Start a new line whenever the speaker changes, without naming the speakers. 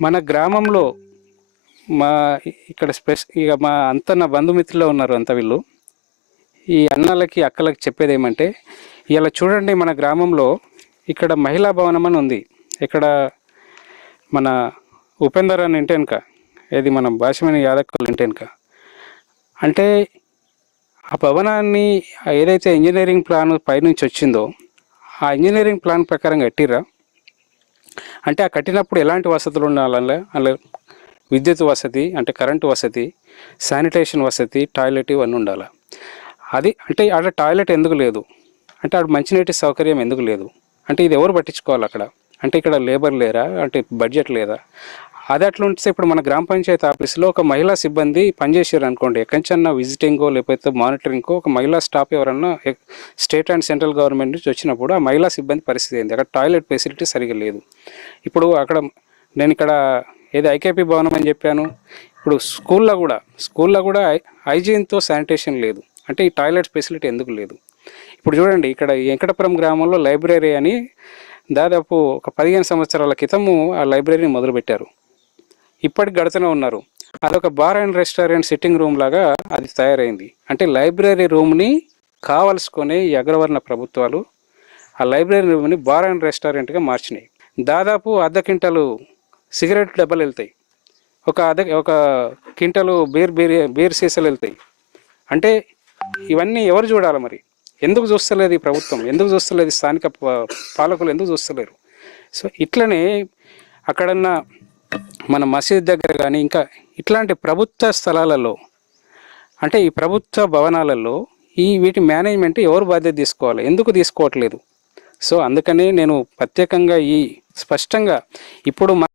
మన గ్రామంలో మా ఇక్కడ స్పెష ఇక మా అంత నా బంధుమిత్రులు ఉన్నారు అంత వీళ్ళు. ఈ అన్నలకి అక్కలకి చెప్పేది ఏమంటే ఇలా చూడండి మన గ్రామంలో ఇక్కడ మహిళా భవనం అని ఉంది. ఇక్కడ మన ఉపేందర్ అని ఇంటెనక ఏది మన భాషమైన యాదవ్ వెనుక అంటే ఆ భవనాన్ని ఏదైతే ఇంజనీరింగ్ ప్లాన్ పైనుంచి వచ్చిందో ఆ ఇంజనీరింగ్ ప్లాన్ ప్రకారం కట్టిర్రా? అంటే ఆ కట్టినప్పుడు ఎలాంటి వసతులు ఉండాలి అలా విద్యుత్ వసతి అంటే కరెంటు వసతి శానిటేషన్ వసతి టాయిలెట్ ఇవన్నీ ఉండాలి. అది అంటే ఆడ టాయిలెట్ ఎందుకు లేదు? అంటే ఆడ మంచినీటి సౌకర్యం ఎందుకు లేదు? అంటే ఇది ఎవరు పట్టించుకోవాలి అక్కడ? అంటే ఇక్కడ లేబర్ లేరా? అంటే బడ్జెట్ లేదా? అది అట్లా ఉంటే ఇప్పుడు మన గ్రామ పంచాయతీ ఆఫీస్లో ఒక మహిళా సిబ్బంది పనిచేసారు అనుకోండి ఎక్కడికన్నా విజిటింగో లేకపోతే మానిటరింగ్కో ఒక మహిళా స్టాఫ్ ఎవరన్నా స్టేట్ అండ్ సెంట్రల్ గవర్నమెంట్ నుంచి వచ్చినప్పుడు ఆ మహిళా సిబ్బంది పరిస్థితి ఏంది? అక్కడ టాయిలెట్ ఫెసిలిటీ సరిగా లేదు. ఇప్పుడు అక్కడ నేను ఇక్కడ ఏది ఐకేపీ భవనం అని చెప్పాను. ఇప్పుడు స్కూల్లో కూడా స్కూల్లో కూడా హైజీన్తో శానిటేషన్ లేదు. అంటే ఈ టాయిలెట్ ఫెసిలిటీ ఎందుకు లేదు? ఇప్పుడు చూడండి ఇక్కడ వెంకటపురం గ్రామంలో లైబ్రరీ అని దాదాపు ఒక పదిహేను సంవత్సరాల క్రితము ఆ లైబ్రరీని మొదలుపెట్టారు. ఇప్పటికి గడతనే ఉన్నారు. అదొక bar and restaurant sitting room లాగా అది తయారైంది. అంటే లైబ్రరీ రూమ్ని కావలసుకొని ఈ అగ్రవర్ణ ప్రభుత్వాలు ఆ లైబ్రరీ రూమ్ని బార్ అండ్ రెస్టారెంట్గా మార్చినాయి. దాదాపు అర్ధ క్వింటలు సిగరెట్ డబ్బాలు వెళ్తాయి. ఒక అర్ధ ఒక క్వింటలు బీర్ బీర్ బీర్ సీసాలు వెళ్తాయి. అంటే ఇవన్నీ ఎవరు చూడాలి మరి? ఎందుకు చూస్తలేదు ఈ ప్రభుత్వం? ఎందుకు చూస్తలేదు ఈ స్థానిక ప- పాలకులు? ఎందుకు చూస్తలేరు? సో ఇట్లనే అక్కడన్నా మన మసీద్ దగ్గర కానీ ఇంకా ఇట్లాంటి ప్రభుత్వ స్థలాలలో అంటే ఈ ప్రభుత్వ భవనాలలో ఈ వీటి మేనేజ్మెంట్ ఎవరు బాధ్యత తీసుకోవాలి? ఎందుకు తీసుకోవట్లేదు? సో అందుకనే నేను ప్రత్యేకంగా ఈ స్పష్టంగా ఇప్పుడు